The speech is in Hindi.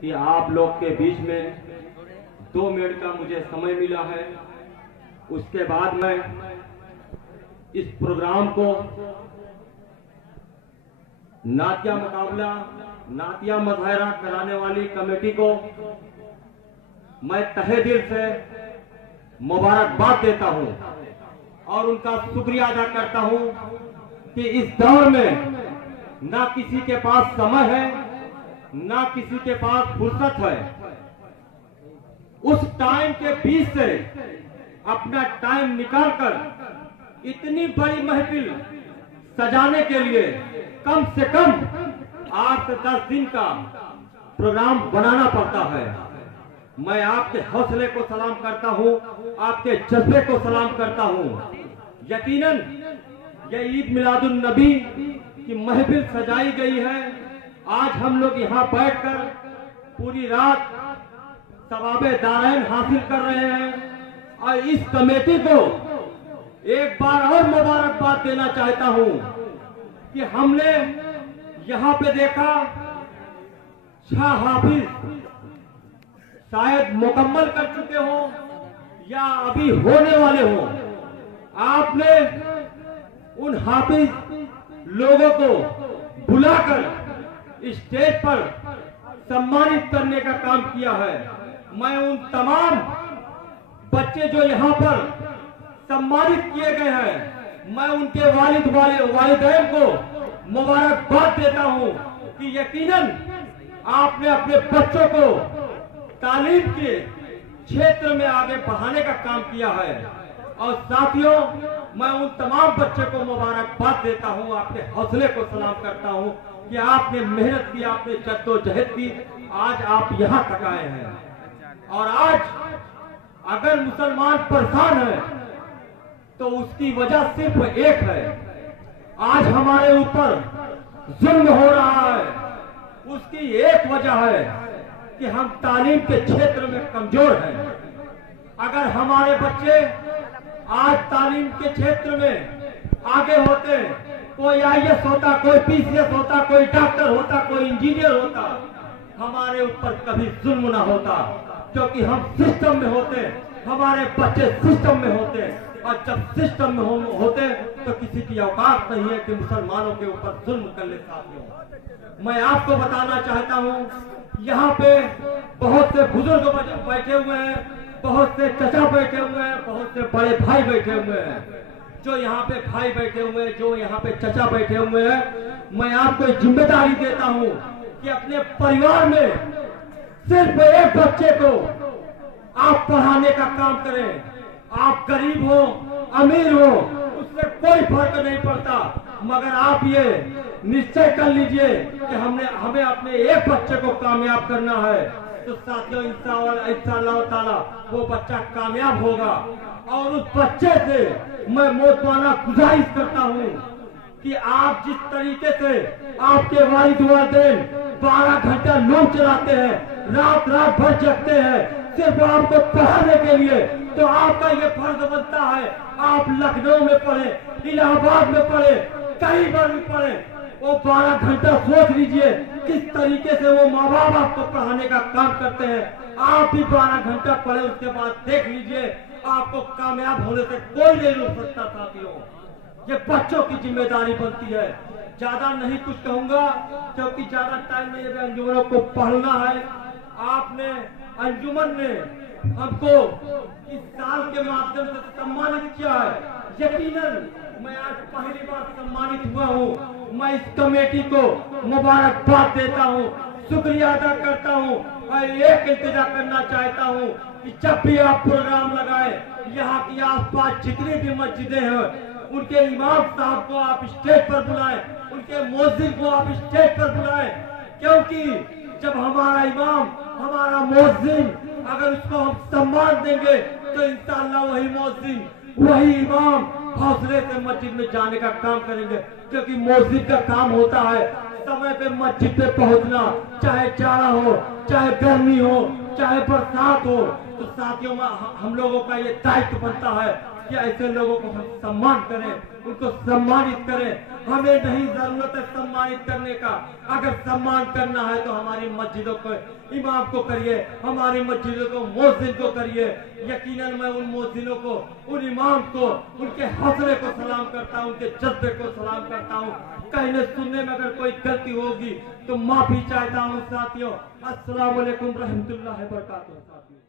कि आप लोग के बीच में 2 मिनट का मुझे समय मिला है। उसके बाद मैं इस प्रोग्राम को नातिया मुकाबला, नातिया मुजाहरा कराने वाली कमेटी को मैं तहे दिल से मुबारकबाद देता हूं और उनका शुक्रिया अदा करता हूं कि इस दौर में ना किसी के पास समय है, ना किसी के पास फुर्सत है। उस टाइम के बीच से अपना टाइम निकालकर इतनी बड़ी महफिल सजाने के लिए कम से कम 8 से 10 दिन का प्रोग्राम बनाना पड़ता है। मैं आपके हौसले को सलाम करता हूं, आपके जज्बे को सलाम करता हूं। यकीनन ये ईद मिलादुन नबी की महफिल सजाई गई है। आज हम लोग यहाँ बैठकर पूरी रात सवाबे दारैन हासिल कर रहे हैं और इस कमेटी को एक बार और मुबारकबाद देना चाहता हूं कि हमने यहाँ पे देखा 6 हाफिज शायद मुकम्मल कर चुके हो या अभी होने वाले हो। आपने उन हाफिज लोगों को बुलाकर स्टेज पर सम्मानित करने का काम किया है। मैं उन तमाम बच्चे जो यहाँ पर सम्मानित किए गए हैं, मैं उनके वालिदैन को मुबारकबाद देता हूँ कि यकीनन आपने अपने बच्चों को तालीम के क्षेत्र में आगे बढ़ाने का काम किया है। और साथियों, मैं उन तमाम बच्चों को मुबारकबाद देता हूं, आपके हौसले को सलाम करता हूं कि आपने मेहनत की, आपने जद्दोजहद की, आज आप यहां तक आए हैं। और आज अगर मुसलमान परेशान है तो उसकी वजह सिर्फ एक है, आज हमारे ऊपर जुल्म हो रहा है। उसकी एक वजह है कि हम तालीम के क्षेत्र में कमजोर हैं। अगर हमारे बच्चे आज तालीम के क्षेत्र में आगे होते, कोई IAS होता, कोई PCS होता, कोई डॉक्टर होता, कोई इंजीनियर होता, हमारे ऊपर कभी जुल्म ना होता, क्योंकि हम सिस्टम में होते, हमारे बच्चे सिस्टम में होते। और जब सिस्टम में होते तो किसी की औकात नहीं है कि मुसलमानों के ऊपर जुल्म कर ले। साथियों, मैं आपको बताना चाहता हूँ, यहाँ पे बहुत से बुजुर्ग बैठे हुए हैं, बहुत से चचा बैठे हुए हैं, बहुत से बड़े भाई बैठे हुए हैं। जो यहाँ पे भाई बैठे हुए हैं, जो यहाँ पे चचा बैठे हुए हैं, मैं आपको एक जिम्मेदारी देता हूँ कि अपने परिवार में सिर्फ एक बच्चे को आप पढ़ाने का काम करें। आप गरीब हो, अमीर हो, उससे कोई फर्क नहीं पड़ता, मगर आप ये निश्चय कर लीजिए कि हमें अपने एक बच्चे को कामयाब करना है। तो साथियों, इंशाअल्लाह ताला वो बच्चा कामयाब होगा। और उस बच्चे से मैं मोहताना गुजारिश करता हूँ कि आप जिस तरीके से आपके वालिदैन 12 घंटा लोग चलाते हैं, रात भर जगते हैं सिर्फ आपको पढ़ाने के लिए, तो आपका ये फर्ज बनता है आप लखनऊ में पढ़े, इलाहाबाद में पढ़े, कहीं पर भी पढ़े, वो 12 घंटा सोच लीजिए किस तरीके से वो माँ बाप आपको पढ़ाने का काम करते हैं। आप भी 12 घंटा पढ़े, उसके बाद देख लीजिए आपको कामयाब होने से कोई नहीं रोक सकता। साथियों, ये बच्चों की जिम्मेदारी बनती है। ज्यादा नहीं कुछ कहूंगा क्योंकि ज्यादा टाइम नहीं है, अंजुमनों को पढ़ना है। आपने अंजुमन ने हमको इस साल के माध्यम से सम्मानित किया है। यकीनन मैं आज पहली बार सम्मानित हुआ हूँ। मैं इस कमेटी को मुबारकबाद देता हूँ, शुक्रिया अदा करता हूँ और एक इल्तिजा करना चाहता हूँ कि जब भी आप प्रोग्राम लगाए, यहाँ की आसपास जितनी भी मस्जिदें हैं, उनके इमाम साहब को आप स्टेज पर बुलाएं, उनके मुअज्जिन को आप स्टेज पर बुलाएं, क्योंकि जब हमारा इमाम, हमारा मुअज्जिन, अगर उसको हम सम्मान देंगे तो इंशाअल्लाह वही मुअज्जिन, वही इमाम हौसले से मस्जिद में जाने का काम करेंगे। क्योंकि मस्जिद का काम होता है समय पे मस्जिद पे पहुंचना, चाहे जाड़ा हो, चाहे गर्मी हो, चाहे बरसात हो। तो साथियों, हम लोगों का ये दायित्व बनता है कि ऐसे लोगों को हम सम्मान करें, उनको सम्मानित करें। हमें नहीं जरूरत है सम्मानित करने का। अगर सम्मान करना है तो हमारी मस्जिदों को इमाम को करिए, हमारी मस्जिदों को मुअज्जिन को करिए। यकीनन मैं उन मुअज्जिनों को, उन इमाम को, उनके हौसले को सलाम करता हूं, उनके जज्बे को सलाम करता हूं। कहने सुनने में अगर कोई गलती होगी तो माफी चाहता हूं साथियों। अस्सलाम वालेकुम रहमतुल्लाहि व बरकातहू साथियों।